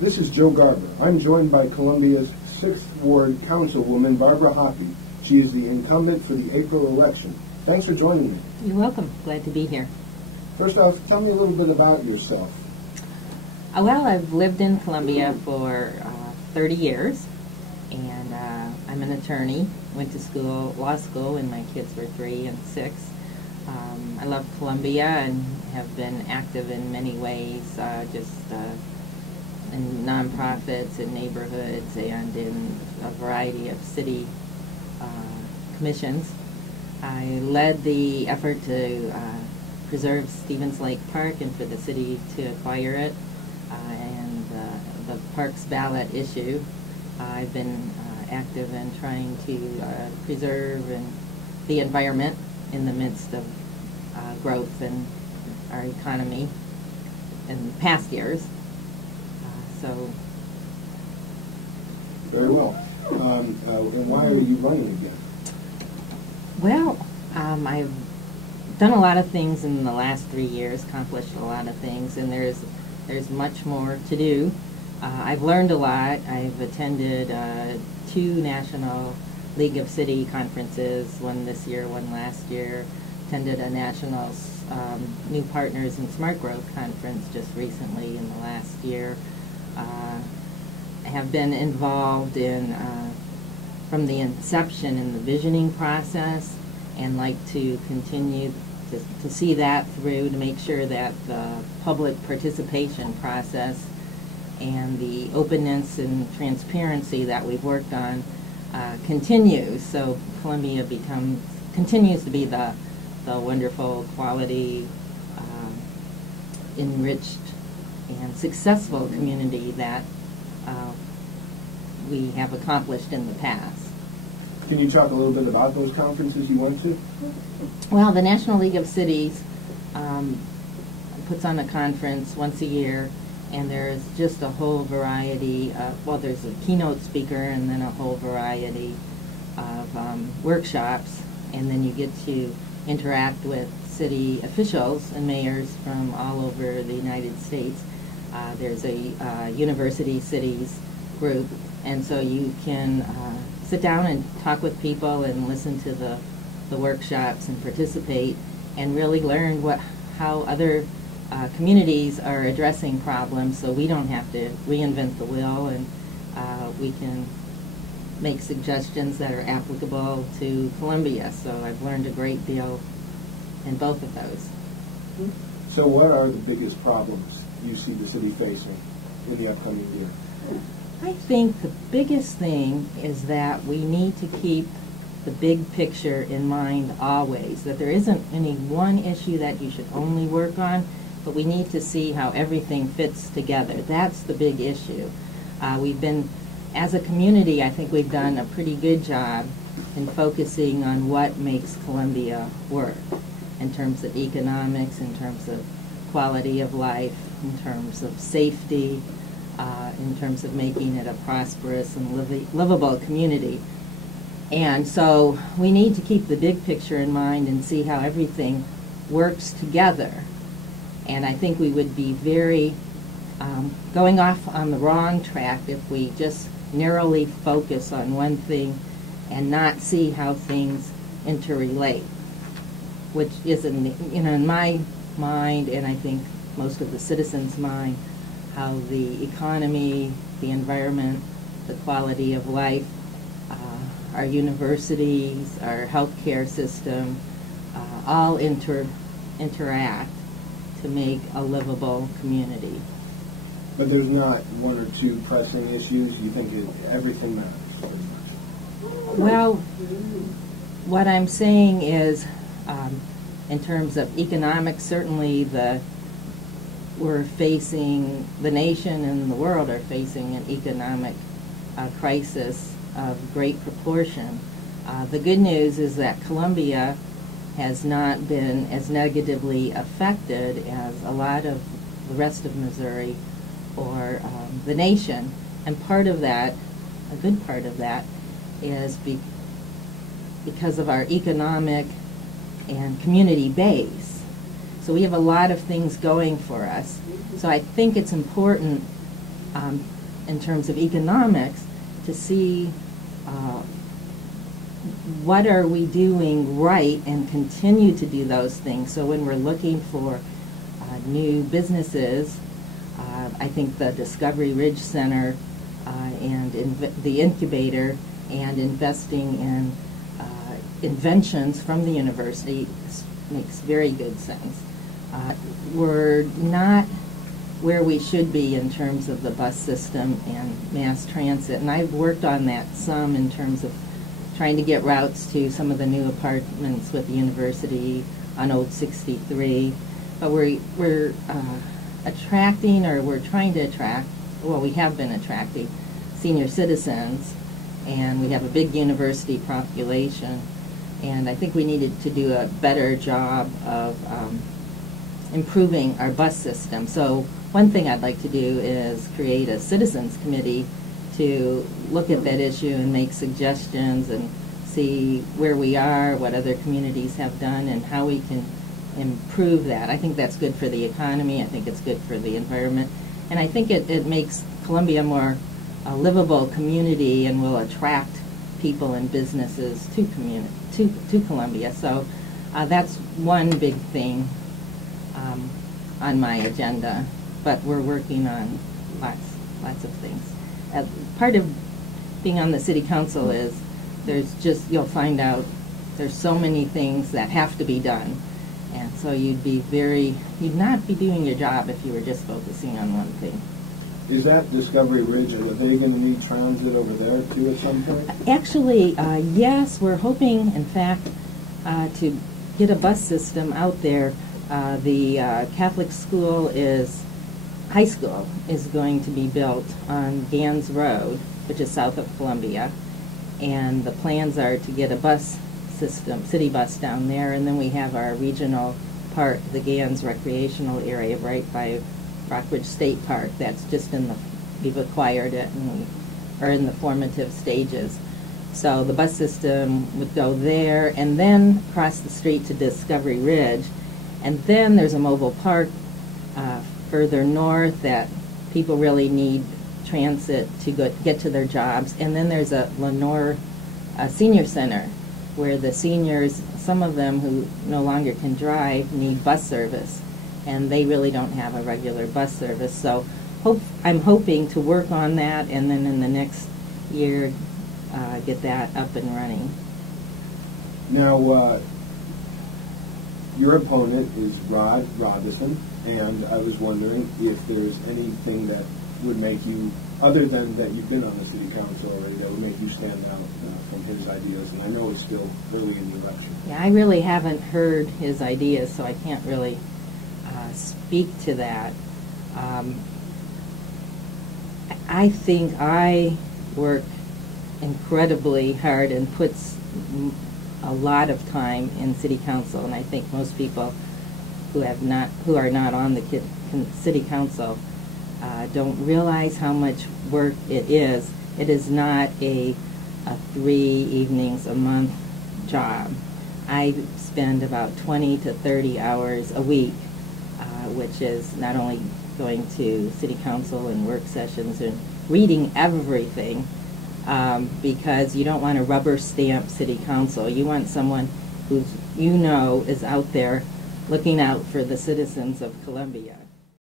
This is Joe Garber. I'm joined by Columbia's 6th Ward Councilwoman, Barbara Hoppe. She is the incumbent for the April election. Thanks for joining me. You're welcome. Glad to be here. First off, tell me a little bit about yourself. Well, I've lived in Columbia for 30 years, and I'm an attorney. Went to school, law school, when my kids were 3 and 6. I love Columbia and have been active in many ways, in nonprofits, in neighborhoods, and in a variety of city commissions. I led the effort to preserve Stevens Lake Park and for the city to acquire it, and the parks ballot issue. I've been active in trying to preserve the environment in the midst of growth in our economy in past years. Very well. And why are you running again? Well, I've done a lot of things in the last 3 years, accomplished a lot of things, and there's much more to do. I've learned a lot. I've attended 2 National League of City conferences, one this year, one last year. Attended a national New Partners in Smart Growth conference just recently in the last year. I have been involved in, from the inception in the visioning process, and like to continue to see that through, to make sure that the public participation process and the openness and transparency that we've worked on continues, so Columbia continues to be the wonderful, quality, enriched, and successful community that we have accomplished in the past. Can you talk a little bit about those conferences you went to? Well, the National League of Cities puts on a conference once a year, and there's just a whole variety of, well, there's a keynote speaker and then a whole variety of workshops, and then you get to interact with city officials and mayors from all over the United States. There's a University Cities group, and so you can sit down and talk with people and listen to the workshops and participate and really learn how other communities are addressing problems, so we don't have to reinvent the wheel, and we can make suggestions that are applicable to Columbia. So I've learned a great deal in both of those. So what are the biggest problems you see the city facing in the upcoming year? I think the biggest thing is that we need to keep the big picture in mind always, that there isn't any one issue that you should only work on, but we need to see how everything fits together. That's the big issue. As a community, I think we've done a pretty good job in focusing on what makes Columbia work, in terms of economics, in terms of quality of life, in terms of safety, in terms of making it a prosperous and livable community. And so we need to keep the big picture in mind and see how everything works together. And I think we would be very going off on the wrong track if we just narrowly focus on one thing and not see how things interrelate, which is, in my mind, and I think most of the citizens' mind, how the economy, the environment, the quality of life, our universities, our healthcare system, all interact to make a livable community. But there's not one or two pressing issues? You think everything matters very much? Well, what I'm saying is, in terms of economics, certainly we're facing, the nation and the world are facing an economic crisis of great proportion. The good news is that Columbia has not been as negatively affected as a lot of the rest of Missouri or the nation. And part of that, a good part of that, is because of our economic and community base. So we have a lot of things going for us. So I think it's important in terms of economics, to see what are we doing right and continue to do those things. So when we're looking for new businesses, I think the Discovery Ridge Center and the incubator and investing in inventions from the university makes very good sense. We're not where we should be in terms of the bus system and mass transit, and I've worked on that some in terms of trying to get routes to some of the new apartments with the university on Old 63. But we're attracting, or we're trying to attract, well, we have been attracting senior citizens, and we have a big university population, and I think we needed to do a better job of improving our bus system. So one thing I'd like to do is create a citizens committee to look at that issue and make suggestions and see where we are, what other communities have done, and how we can improve that. I think that's good for the economy. I think it's good for the environment. And I think it makes Columbia more a livable community and will attract people and businesses to Columbia. So that's one big thing on my agenda. But we're working on lots of things. Part of being on the city council is you'll find out there's so many things that have to be done. And so you'd not be doing your job if you were just focusing on one thing. Is that Discovery Ridge, are they going to need transit over there too at some point? Actually, yes, we're hoping, in fact, to get a bus system out there. The Catholic high school is going to be built on Gans Road, which is south of Columbia, and the plans are to get a bus system, city bus down there, and then we have our regional park, the Gans recreational area right by Rockridge State Park. That's just we've acquired it and we are in the formative stages. So the bus system would go there and then across the street to Discovery Ridge, and then there's a mobile park further north that people really need transit to get to their jobs, and then there's a Lenore senior center where the seniors, some of them who no longer can drive, need bus service, and they really don't have a regular bus service. So I'm hoping to work on that, and then in the next year get that up and running. Now, your opponent is Rod Robison, and I was wondering if there's anything that would make you, other than that you've been on the city council already, that would make you stand out from his ideas. And I know it's still early in the election. Yeah, I really haven't heard his ideas, so I can't really speak to that. I think I work incredibly hard and puts a lot of time in city council, and I think most people who are not on the city council don't realize how much work it is. It is not a 3 evenings a month job. I spend about 20 to 30 hours a week, which is not only going to city council and work sessions and reading everything, because you don't want to rubber stamp city council. You want someone who is out there looking out for the citizens of Columbia.